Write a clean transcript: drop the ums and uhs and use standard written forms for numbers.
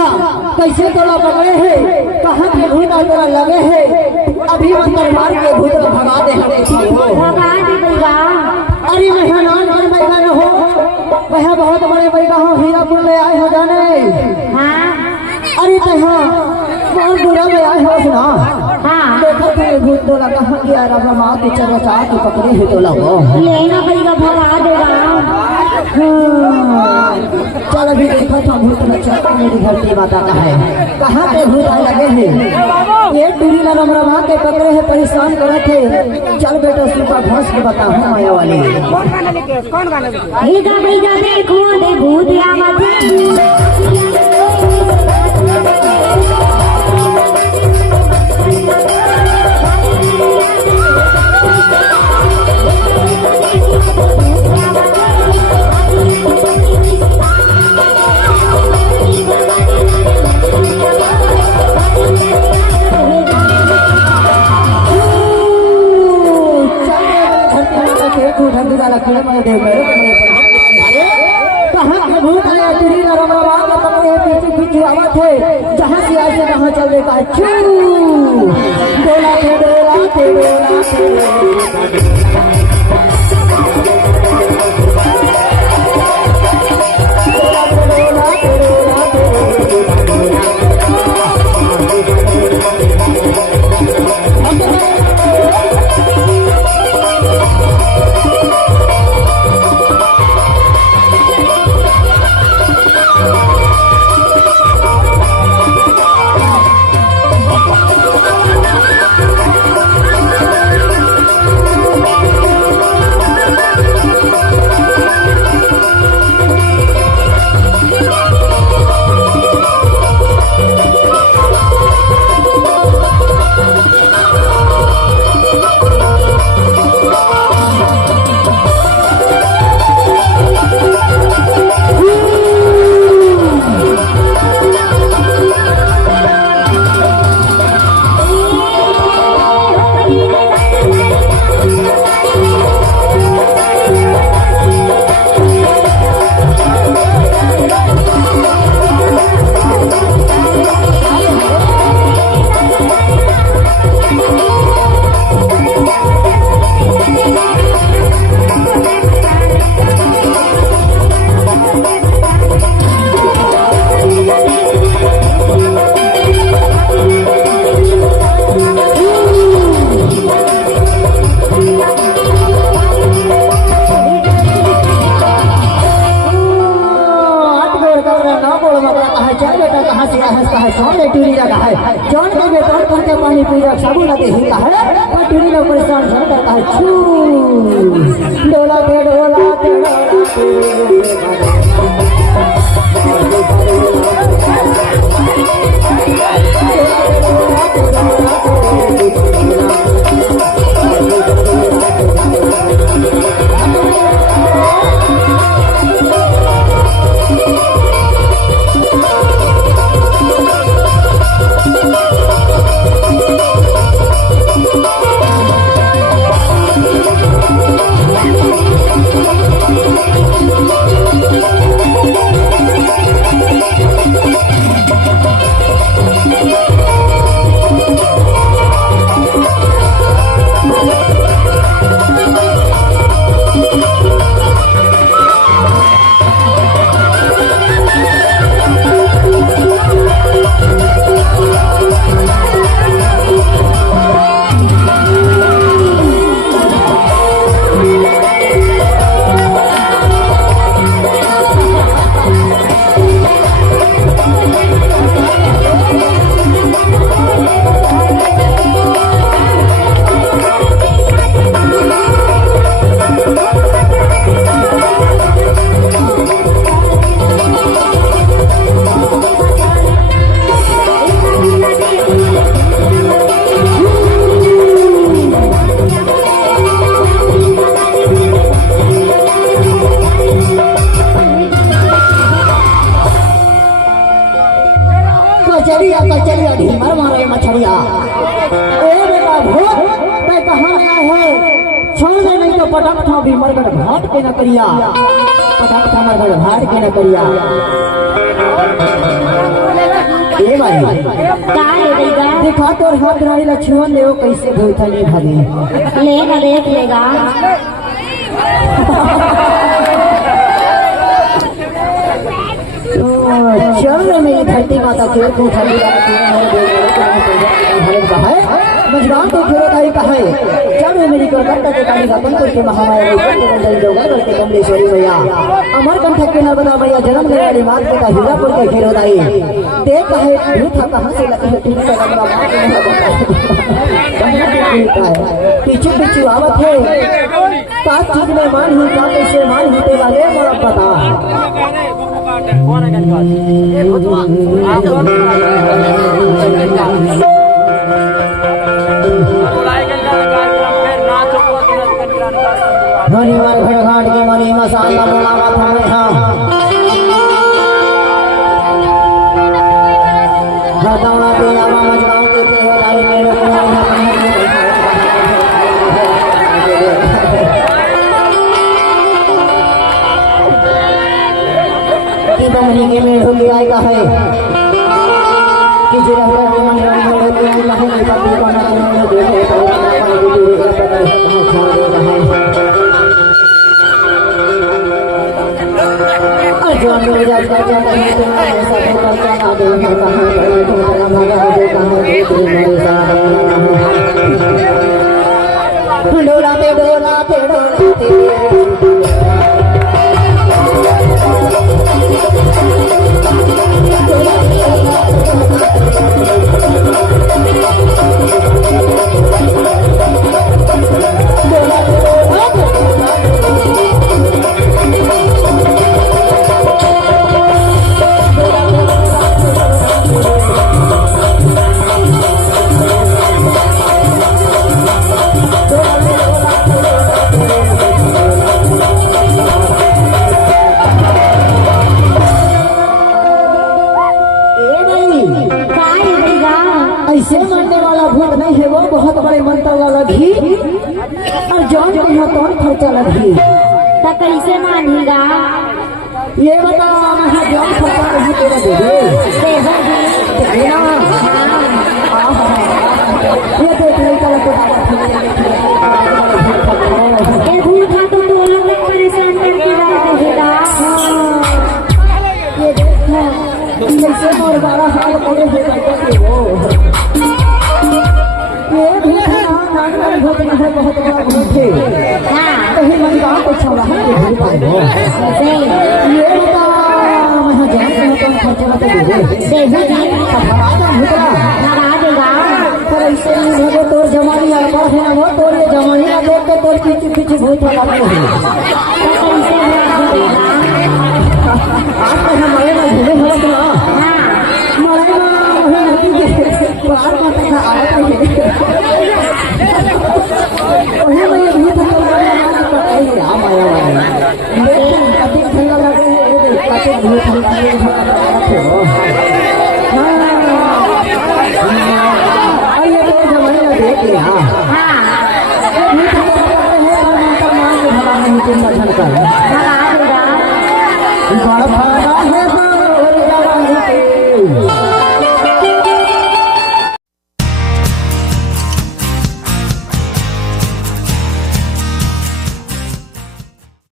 देखा कैसे तोला पकड़े है, कहाँ के भूत तोला लगे है। अभी मंत्र मार के भूत को भगा दे भगा दे भैया। अरे मेहमान बन बैठा न हो, वह बहुत बड़े बैठा हो, हीरापुर में आए हो जाने। हाँ अरे तहा बहुत बुरा में आए हो सुना। हाँ देखो तेरे भूत तोला कहाँ गया, रबा माँ के चलो चाह के पकड़े है तोला वो। ले ना भैया भगा देगा। चल अभी देखो तो भूत बच्चा मेरी धरती माता का है, कहाँ पे भूत लगे हैं। ये टूरी ना रमरमा के पकड़े है, परेशान करे थे। चल बेटा सुपर घोष के बताओ माया वाली कौन गाना लेके भैया देखो दे भूत आवत जहाँ से आए कहाँ चल देता है। डोला के डोला के डोला के पानी पी रहा साबुन लगे ही का है। टूरी लोग परेशान करता है। डोला के डोला के कचरिया ढीमर मारे मछरिया। ए बेटा भूत मैं कहाँ आया है, छोड़ दे नहीं तो पटक था भी मरगढ़ घाट के न करिया, पटक था मरगढ़ घाट के न करिया। भाई का है भैया देखा तोर हाथ रानी लक्ष्मण देव कैसे भूत नहीं भागे ले ना देख लेगा चल रे मेरी धरती माता के पूछा मजगान तो खेलोदाई का है चल रे मेरी कोलकाता के काली रतनपुर के महामाया जोगल के कमलेश्वरी मैया अमर कंठक के नर्मदा मैया जन्म लेने वाली मात पिता हीरापुर के खेलोदाई देख है भूत कहां से लगी है ठीक से पीछे पीछे आवत है का चीज में मान ही का कैसे मान ही वाले मोरा पता मनी मार घाट की मनी मसाला मोला माथा में हटाना पिया मामज गांव के तेराई मेरे की बमनी के में हो गया का है कि जरा के मन में के लहन का दीवाना ने देखे तो जान में जा जा नहीं तो ऐसा तो करता ना दे मैं कहां गए तो तेरा मगा दे कहां गए तू मेरे साथ डोला पे ऐसे मानने वाला भूत नहीं है वो बहुत बड़े मंत्र वाला घी और जान को यहाँ कौन खर्चा लगी तो कैसे मानेगा ये बता मैं जान खर्चा नहीं तेरा दे दे ये देख ले चलो ये भूत था तो लोग परेशान करके रखेगा ये देखो कैसे मोर बारा हाल पड़े हैं करके वो ये भी नाटक भूत नहीं है बहुत बड़ा भूत है हां कहीं मन गांव को छवा है कि भूत आए हो ये बता मैं जान को खर्चा तो दे दे भूतरा लगा देगा पर ऐसे नहीं भगो तोर जमानी आ रहा है ना वो तोर ये जमानी आ देख के तोर पीछे पीछे भूत लगा है तो कैसे आज तो हमारे में भूले हो ना हमारे में नहीं के बाहर में तक आया है ओहे मैं भूत को मारना पड़ता है राम आया है कति ठंडा लगे है कति भूत निकले हो ये तो जमाने में देख लिया हां ये भूत है और माता मान भगवान नहीं चिंता कर लगा देगा बड़ा फायदा है